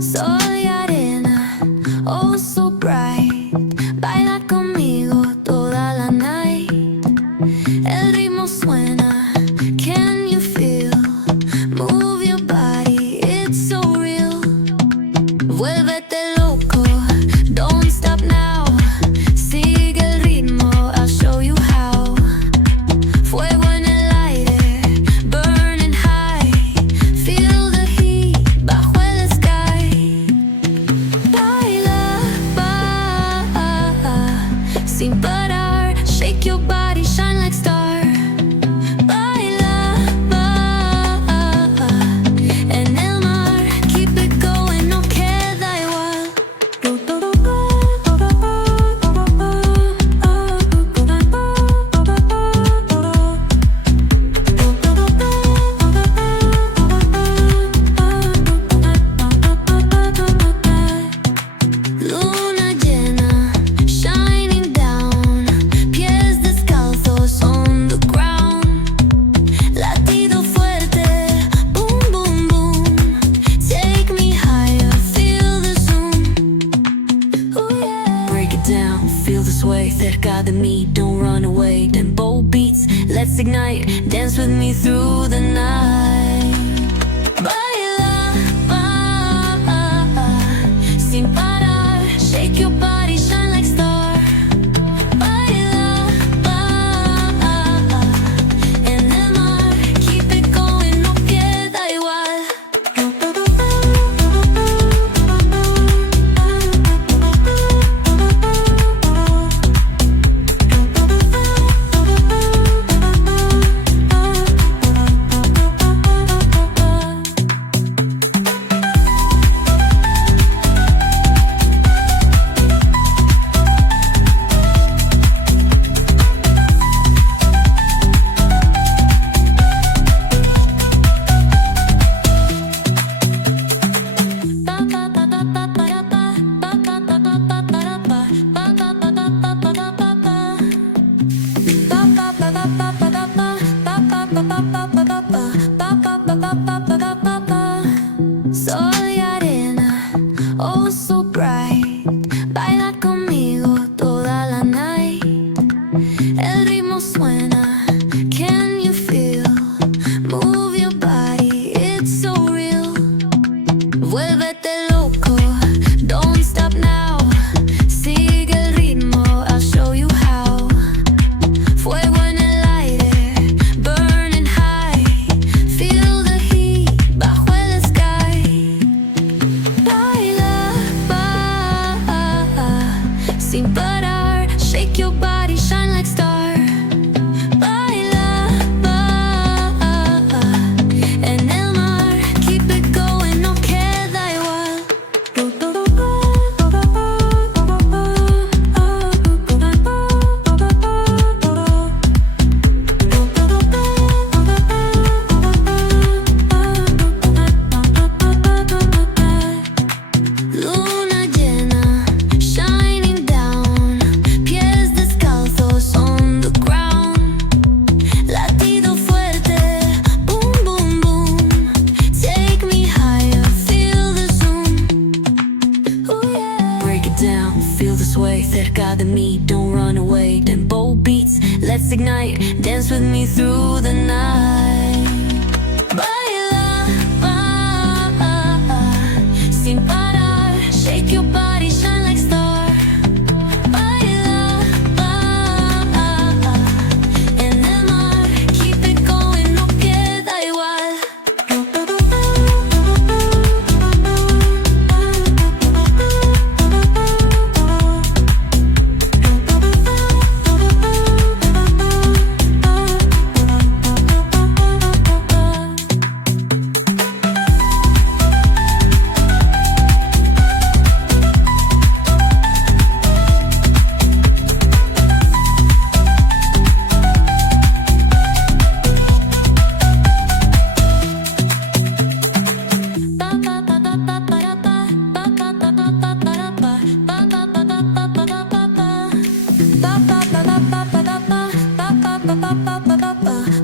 Soy arena, oh so bright. Baila conmigo toda la night. El ritmo suena, can you feel? Move your body, it's so real. Vuélvete loco, don't stop now. Sigue el ritmo, I'll show you how. Fuego en el aire, burning high. Feel the heat bajo el sky. Baila, sin parar. Shake your body, shine like star. Baila, en el mar. Keep it going, no queda igual. Luna llena, shining down. Pies descalzos on the ground. Latido fuerte, boom, boom, boom. Take me higher, feel the zoom. Ooh, yeah. Break it down, feel the sway. Cerca de mí, don't run away. Tempo beats, let's ignite. Dance with me through the night. Baila, sin parar. Shake your body, shine like star. Baila, en el mar. Keep it going, no queda igual. Soy arena, oh so bright. Baila conmigo toda la night. El ritmo suena, can you feel? Move your body, it's so real. Vuélvete loco, don't stop now. Sigue el ritmo, I'll show you how. Fuego en el aire, burning high. Feel the heat bajo el sky. Baila, sin parar. Shake your body, shine like star. Baila, en el mar. Keep it going, no queda igual. Luna llena, shining down. Pies descalzos on the ground. Latido fuerte, boom, boom, boom. Take me higher, feel the zoom. Ooh, yeah. Break it down, feel the sway. Cerca de mí, don't run away. Tempo beats, let's ignite. Dance with me through the night. Baila, sin parar. Shake your body, shine like star. Baila, en el mar. Keep it going, no queda igual. ba ba ba ba.